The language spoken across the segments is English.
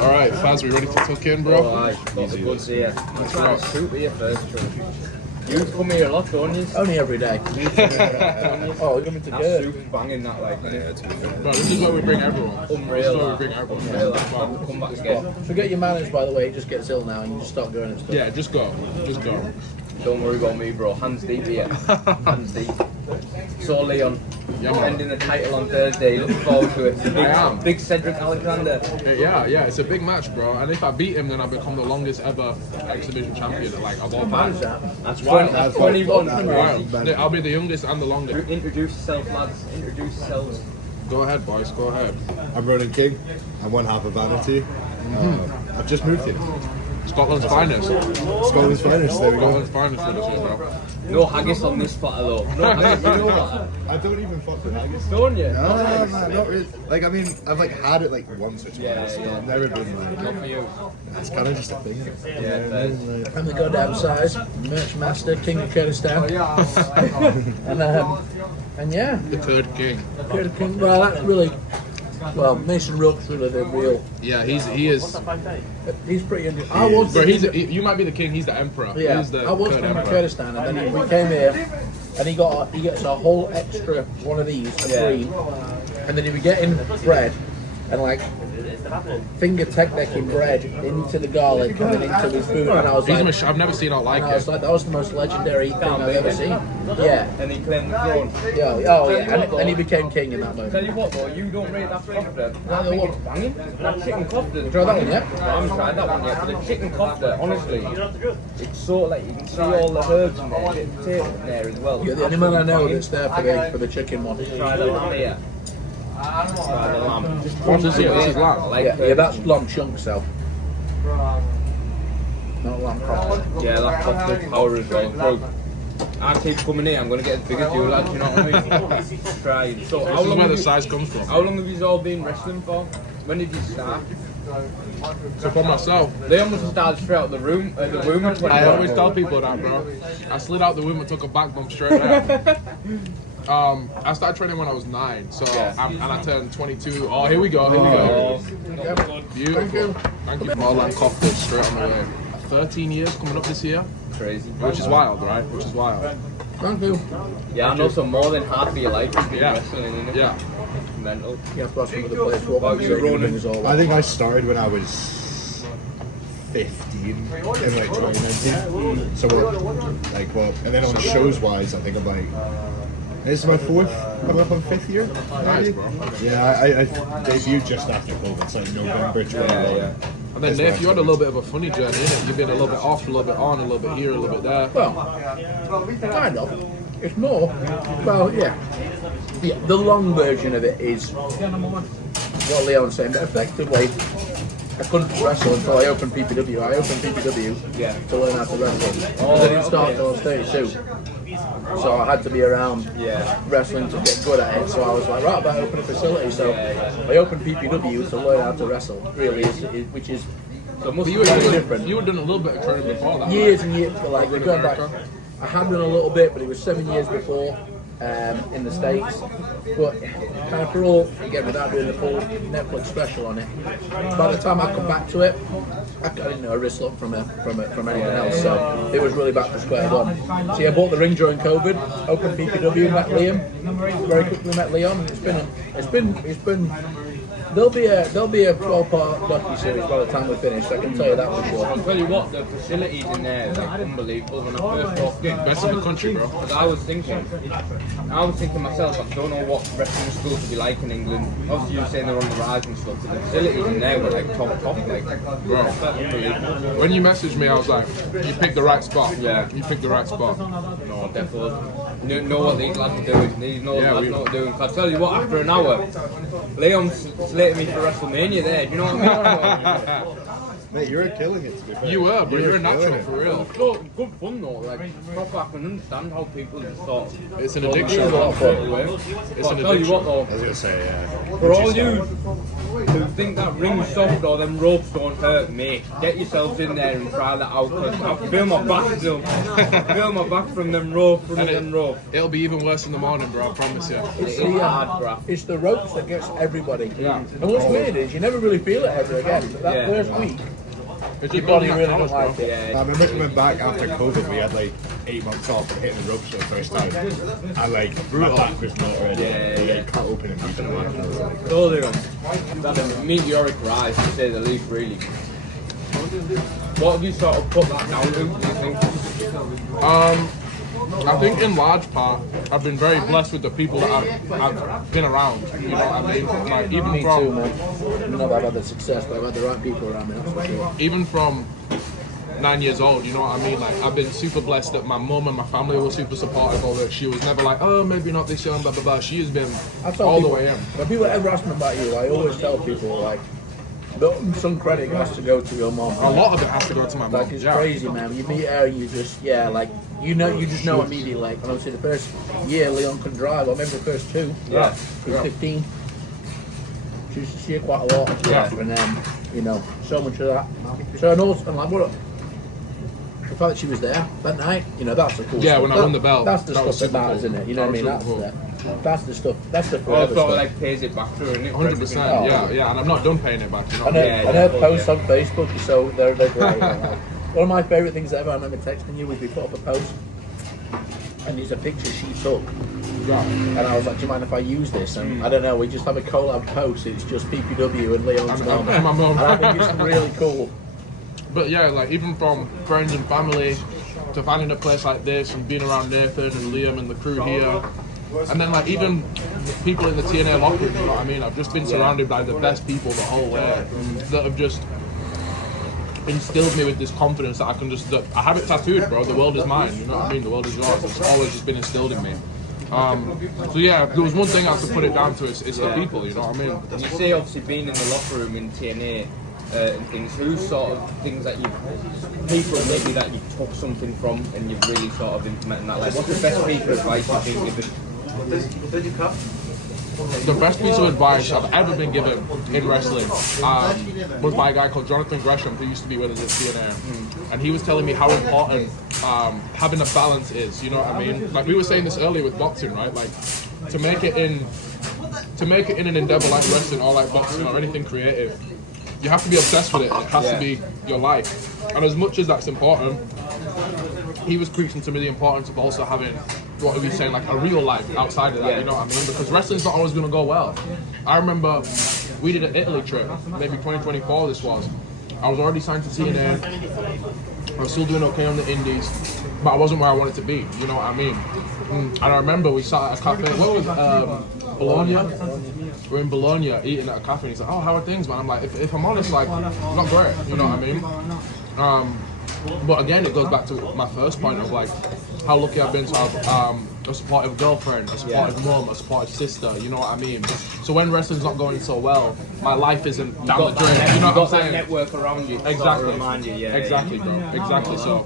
Alright, Faz, we ready to tuck in, bro? Oh, aye, got the goods here. I'm trying to shoot here first, you come here a lot, don't you? Only every day. Oh, you're coming to That good. soup's banging that like. Bro, this is where we bring everyone. Unreal. This is where we bring everyone. Unreal. Come back again. Forget your manners, by the way. It just gets ill now, and you just start going and stuff. Yeah, just go. Just go. Don't worry about me, bro. Hands deep here. Hands deep. So Leon, Yeah, man. ending the title on Thursday. Looking forward to it. I am. Big Cedric Alexander. Yeah, it's a big match, bro. And if I beat him, then I become the longest ever exhibition champion, like of all time. That's Wild. 21. Wild. Yeah, I'll be the youngest and the longest. Introduce yourself, lads. Introduce yourselves. Go ahead, boys. Go ahead. I'm Ronan King. I'm one half of Vanity. I've just moved here. Scotland's finest. Scotland's finest. There we go. Scotland's finest for this year, bro. No haggis on this platter though. No haggis. You know that? I don't even fuck with haggis. Don't you? No, not really. Like, I mean, I've like had it like once or twice. Yeah. I've never been like. Not for you. It's kind of just a thing. Yeah, fair. And we go downsize, Merch Master, King of Kurdistan. and yeah, The Kurd King. King. Well, that's really. Well, Mason Rook's really the real. Yeah, he is. He's pretty. I was. Bro, you might be the king. He's the emperor. Yeah, He's the I was Kurd from emperor. Kurdistan, and then we came here, and he gets a whole extra one of these for free, and then he was getting bread, and like finger technicking bread into the garlic and then into his food, and I was like, I've never seen out like and I was it. like, that was the most legendary thing I've ever seen. Yeah, And he claimed the throne. yeah, and he became king in that Tell moment. you what though, you don't rate that kofta. No, I think what? it's banging. That chicken kofta. You tried that one yet? I haven't tried that one yet, but the chicken kofta, honestly, it's so like you can see all the herbs in there, a bit of potato in there as well. You're the only man I know that's there for the chicken one. Try the lamb here. Try the lamb. What is it? This is lamb. Like Yeah, that's lamb chunks, so. Not lamb chops. Yeah, that kofta's power as well. Bro, I keep coming here, I'm going to get as big as you lads, you know what I mean? Try. So This is where the size comes from. how long have you all been wrestling for? When did you start? So for myself, They almost started straight out the womb at 21. I always tell people that, bro. I slid out the womb and took a back bump straight there. I started training when I was 9, so and I turned 22. Oh, here we go. Beautiful. Thank you. Marlan Kofta straight on the way. 13 years coming up this year, Crazy. which is wild, right? Which is wild. Thank you. Yeah, and also more than half of your life you've been Yeah. wrestling, innit? Yeah. Mental. Yeah, plus some of the players walk Well, on you're running. is all I think I started when I was 15 in like 2019. So and then on shows wise, I think I'm like. This is my coming up on 5th year. Nice, bro. Yeah, I debuted just after COVID, so like November 2011. Yeah. And then Nate, you had a little bit of a funny journey, innit? You've been a little bit off, a little bit on, a little bit here, a little bit there. Well, kind of. It's more. Well, yeah. Yeah, the long version of it is what Leon's saying, but effectively, I couldn't wrestle until I opened PPW. I opened PPW to learn how to wrestle. I didn't start until I was 32. So I had to be around wrestling to get good at it. So I was like, right, but I open a facility. So I opened PPW to learn how to wrestle, really, which is So must You be were different. you were doing a little bit of training before that. years and years, but like we're going back. I had done a little bit, but it was 7 years before in the States. But kind of for all, again, without doing the full Netflix special on it, by the time I come back to it, I didn't know a wrist up from anything else. So it was really back to square one. See, I bought the ring during COVID, opened PPW, met Liam, very quickly met Leon. It's been. There'll be a 12-part docu-series by the time we're finished. I can tell you that for sure. I'll tell you what, the facilities in there are like unbelievable. When I first walked in, Best in the country, bro. because I was thinking myself, I don't know what wrestling schools would be like in England. Obviously, you were saying they're on the rise and stuff, but the facilities in there were like top, like, Bro. unbelievable. When you messaged me, I was like, you picked the right spot. Yeah. You picked the right spot. No, definitely. You know what these lads are doing. These lads know what they're doing. 'Cause I tell you what, after an hour, Leon slated me for WrestleMania there. Do you know what I mean? Mate, you were killing it, to be fair. You were, but you're a natural killing it. for real. So, good fun though. Like, proper, I can understand how people just thought. It's an addiction. a lot of fun. It's I'll an tell you addiction. what though, I was gonna say, yeah. for all you who think that ring's soft or them ropes don't hurt, mate, get yourselves in there and try that out. Cause I feel my back still. I feel my back from them ropes, It'll be even worse in the morning, bro. I promise you. It's the ropes that gets everybody. Yeah. And what's weird is you never really feel it ever again. But that first week, your body really don't like it. I remember coming back after COVID, we had like 8 months off and hitting the ropes for the first time. And like, my back was not ready. It cut open immediately. Totally. That's a meteoric rise, to say the least, really. What have you sort of put that down to, do you think? I think in large part, I've been very blessed with the people that I've been around. You know what I mean? Like, even Me from, too, man. Not that I've had the success, but I've had the right people around me, that's for sure. even from 9 years old, you know what I mean? Like, I've been super blessed that my mum and my family were super supportive of it. She was never like, oh, maybe not this year, blah, blah, blah. She has been all the way in. When people ever ask me about you, I always tell people, like, some credit has to go to your mom. A lot of it has to go to my mum. Like, it's crazy, man. You meet her, you just, like, you just know immediately. Like, when I was in the first year, Leon can drive, or maybe the first two. Yeah. He was 15. She used to see her quite a lot. Yeah. And then, you know, so much of that. So, and also, and like, what the fact that she was there that night, you know, that's the cool stuff. Yeah, when I won the belt. That's the that stuff that matters, isn't it? You know what I mean? That's the stuff. That's the forever Sort of stuff. like pays it back to her, isn't it? 100%, yeah, and I'm not done paying it back, you know what And I mean? her posts on Facebook, so they're great. Like, one of my favourite things ever, I remember texting you, was we put up a post, and there's a picture she took. Yeah. And I was like, do you mind if I use this? And I don't know, we just have a collab post, it's just PPW and Leon's mum. And my mum. And I think it's really cool. But yeah, like, even from friends and family to finding a place like this and being around Nathan and Liam and the crew here. And then, like, even people in the TNA locker room, you know what I mean? I've just been surrounded by the best people the whole way that have just instilled me with this confidence that I can just, that I have it tattooed, bro. The world is mine, you know what I mean? The world is yours. It's always just been instilled in me. So yeah, if there was one thing I have to put it down to, it's the people, you know what I mean? You say, obviously, being in the locker room in TNA, and things, who sort of things that people maybe that you took something from and you've really sort of implemented that? Like, what's the best piece of advice you think given? The best piece of advice I've ever been given in wrestling was by a guy called Jonathan Gresham, who used to be with us at TNA. And he was telling me how important having a balance is, you know what I mean? Like, we were saying this earlier with boxing, right? Like, to make it in an endeavor like wrestling or like boxing or anything creative, you have to be obsessed with it. It has to be your life. And as much as that's important, he was preaching to me the importance of also having, what are we saying, like a real life outside of that, you know what I mean? Because wrestling's not always going to go well. I remember we did an Italy trip, maybe 2024 this was. I was already signed to TNA. I was still doing okay on the indies, but I wasn't where I wanted to be, you know what I mean? And I remember we sat at a cafe, what was Bologna? We're in Bologna eating at a cafe, and he's like, oh, how are things, man? I'm like, if I'm honest, like, not great, you know what I mean? But again, it goes back to my first point of, like, how lucky I've been to have a supportive girlfriend, a supportive mum, a supportive sister, you know what I mean? So when wrestling's not going so well, my life isn't down the drain, you know what I'm saying? Network around you, exactly. Remind you, Exactly, bro. Exactly. So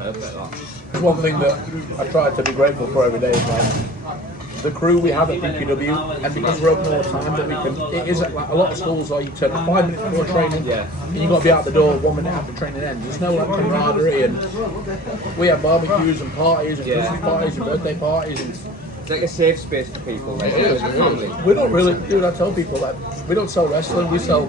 One thing that I try to be grateful for every day is, like, the crew we have at PPW, and because we're open all the time, that we can. It is like a lot of schools are you turn up 5 minutes before training, and you've got to be out the door 1 minute after training ends. There's no like camaraderie, and we have barbecues and parties and Christmas parties and birthday parties. And it's like a safe space for people. Like, it is. we don't really, dude. I tell people that we don't sell wrestling. We sell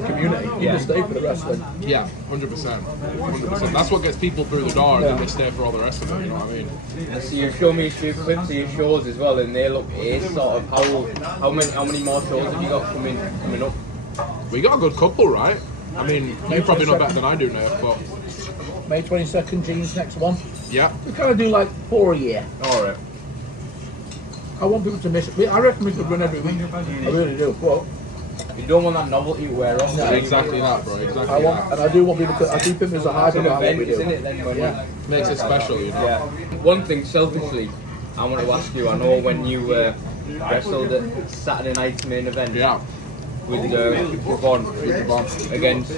community. You just stay for the wrestling. yeah, 100%. 100%. That's what gets people through the door, and then they stay for all the rest of it. You know what I mean? And so you show me a few clips of your shows as well, and they look ace. Sort of how many more shows have you got coming up? We got a good couple, right? I mean, you probably know better than I do, Nate, but May 22nd, Gene's next one. yeah. We kind of do like 4 a year. All right. I want people to miss it. I reckon we could run every week. I really do. Well, You don't want that novelty to wear off. No, Exactly that, bro. Exactly and I do want people to. I do think there's a hype It's an about what event, we do. isn't it? Then when Yeah. Makes it special, you know? Yeah. One thing, selfishly, I want to ask you. I know when you wrestled at Saturday night's main event Yeah. with Ravon against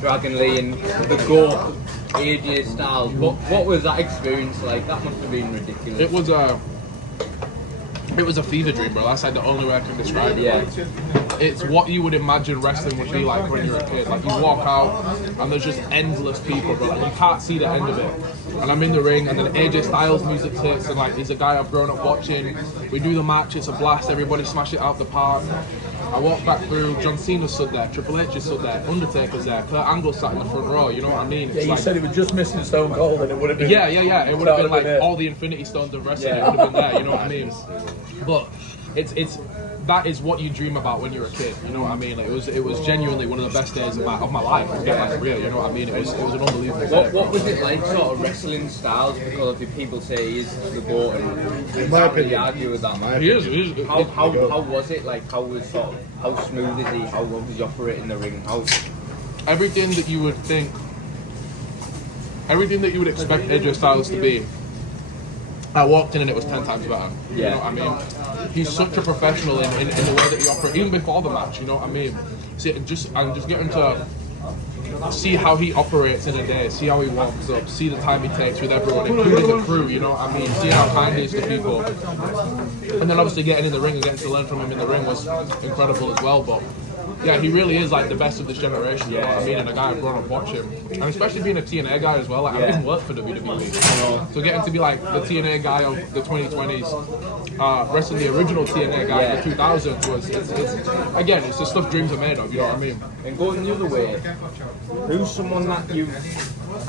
Dragon Lee and the GOAT AJ Styles. What was that experience like? That must have been ridiculous. It was a fever dream, bro. That's like the only way I can describe it. Yeah. Like, it's what you would imagine wrestling would be like when you're a kid. Like you walk out and there's just endless people, but like you can't see the end of it. And I'm in the ring, and then AJ Styles music hits, and like he's a guy I've grown up watching. We do the match, it's a blast. Everybody smash it out the park. I walk back through. John Cena stood there, Triple H stood there, Undertaker's there, Kurt Angle sat in the front row. You know what I mean? Yeah, you said it was just missing Stone Cold, and it would have been. Yeah. It would have been like all the Infinity Stones of wrestling. It would have been there. You know what I mean? But it's that is what you dream about when you're a kid. You know what I mean? Like, it was genuinely one of the best days of my life. Forget my career. You know what I mean? It was an unbelievable day. What was it like, sort of wrestling styles? Because if people say he's the GOAT, and In my opinion, argue with that. He is. How was it like? How was sort of, how smooth is he? How well does he operate in the ring? How Everything that you would think, everything that you would expect AJ Styles to be. I walked in and it was 10 times better. You know what I mean? He's such a professional in the way that he operates, even before the match. You know what I mean? See, I'm just getting to see how he operates in a day, see how he warms up, see the time he takes with everyone, including the crew. You know what I mean? See how kind he is to people, and then obviously getting in the ring and getting to learn from him in the ring was incredible as well. But yeah, he really is like the best of this generation, you know what I mean? And a guy I've grown up watching. And especially being a TNA guy as well. Like, I didn't work for WWE. So getting to be like the TNA guy of the 2020s, wrestling the original TNA guy of the 2000s was, it's the stuff dreams are made of, you know what I mean? and going the other way, who's someone that you've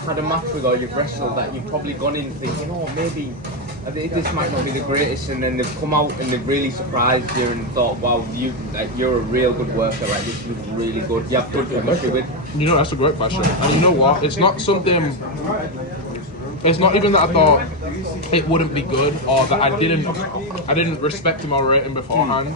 had a match with or you've wrestled that you've probably gone in thinking, oh, maybe this might not be the greatest, and then they've come out and they've really surprised you and thought, wow, you're a real good worker, like this is really good. You have good chemistry with. You know, that's a great question. And you know what? It's not something. It's not even that I thought it wouldn't be good or that I didn't respect him or rate him beforehand.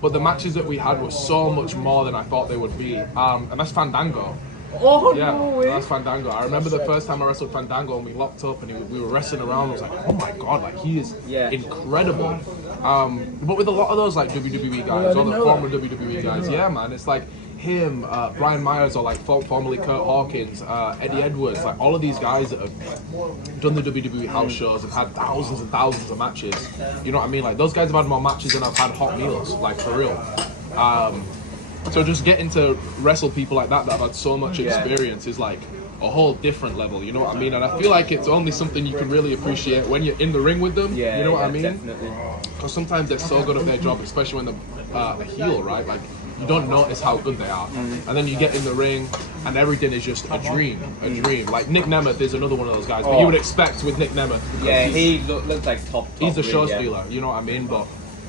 But the matches that we had were so much more than I thought they would be. And that's Fandango. Oh, Yeah, no way. that's Fandango. I remember the first time I wrestled Fandango and we locked up and we were wrestling around. I was like, oh my god, like he is incredible. But with a lot of those like WWE guys or the former WWE guys, yeah, man, it's like him, Brian Myers, or like formerly Kurt Hawkins, Eddie Edwards, like all of these guys that have done the WWE house shows and had thousands and thousands of matches. You know what I mean? Like those guys have had more matches than I've had hot meals, like for real. So just getting to wrestle people like that have had so much experience is like a whole different level, you know what I mean? And I feel like it's only something you can really appreciate when you're in the ring with them, you know what I mean? Definitely. Because sometimes they're so good at their job, especially when they're a heel, right? Like you don't notice how good they are. And then you get in the ring and everything is just a dream. Like Nick Nemeth is another one of those guys, but you would expect with Nick Nemeth. Yeah, he looks like top. He's the show really, stealer, you know what I mean? But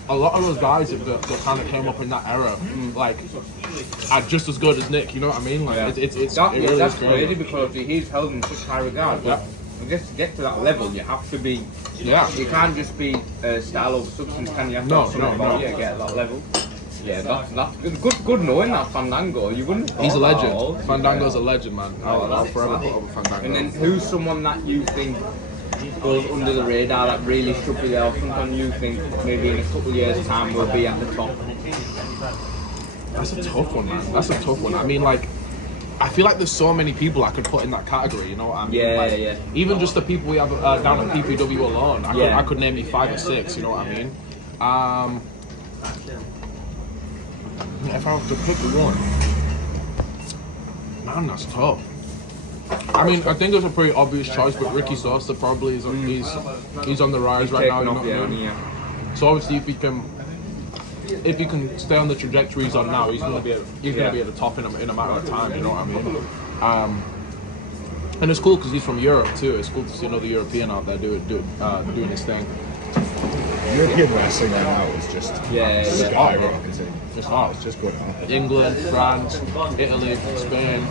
a lot of those guys that kind of came up in that era, like, are just as good as Nick. You know what I mean? Like, it really that's is great. crazy because he's held in such high regard. But just to get to that level, you have to be. Yeah. You can't just be style over substance, can you? Have to No, have something about you to get that level. Yeah, that's good knowing that Fandango. You wouldn't. He's a legend. Fandango's a legend, man. I'll forever put up with Fandango. And then who's someone that you think goes under the radar that really should be there, or someone you think maybe in a couple of years' time will be at the top? That's a tough one, man. That's a tough one. I mean, like, I feel like there's so many people I could put in that category, you know what I mean? Yeah. Even just the people we have down at PPW alone, I could name you 5 or 6, you know what I mean? If I was to pick one, man, that's tough. I mean, I think it's a pretty obvious choice, but Ricky Sosa probably is. He's on the rise right now. You know what I mean? So obviously, if he can stay on the trajectory he's on now, he's gonna be at the top in a matter of time. You know what I mean? And it's cool because he's from Europe too. It's cool to see another European out there doing his thing. European wrestling right now is just skyrocketing. It's just going on. England, France, Italy, Spain,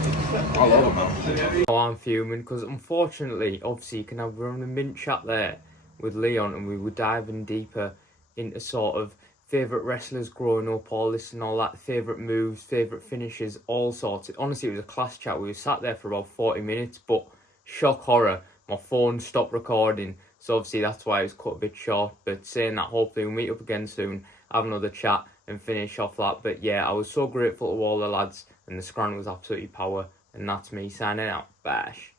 all over, man. Oh, I'm fuming because unfortunately, obviously, we're on a mint chat there with Leon, and we were diving deeper into sort of favourite wrestlers growing up, all this and all that, favourite moves, favourite finishes, all sorts. Honestly, it was a class chat. We were sat there for about 40 minutes, but shock horror, my phone stopped recording. So obviously that's why it was cut a bit short. But saying that, hopefully we'll meet up again soon, have another chat and finish off that. But yeah, I was so grateful to all the lads, and the scran was absolutely power. And that's me signing out. Bash.